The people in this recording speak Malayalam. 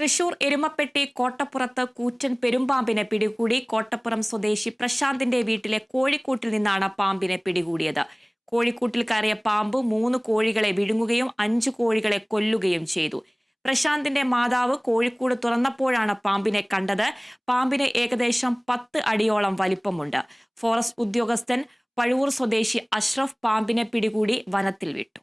തൃശൂർ എരുമപ്പെട്ടി കോട്ടപ്പുറത്ത് കൂറ്റൻ പെരുമ്പാമ്പിനെ പിടികൂടി. കോട്ടപ്പുറം സ്വദേശി പ്രശാന്തിന്റെ വീട്ടിലെ കോഴിക്കൂട്ടിൽ നിന്നാണ് പാമ്പിനെ പിടികൂടിയത്. കോഴിക്കൂട്ടിൽ കയറിയ പാമ്പ് 3 കോഴികളെ വിഴുങ്ങുകയും 5 കോഴികളെ കൊല്ലുകയും ചെയ്തു. പ്രശാന്തിന്റെ മാതാവ് കോഴിക്കൂട് തുറന്നപ്പോഴാണ് പാമ്പിനെ കണ്ടത്. പാമ്പിന് ഏകദേശം 10 അടിയോളം വലിപ്പമുണ്ട്. ഫോറസ്റ്റ് ഉദ്യോഗസ്ഥൻ പഴുവൂർ സ്വദേശി അഷ്റഫ് പാമ്പിനെ പിടികൂടി വനത്തിൽ വിട്ടു.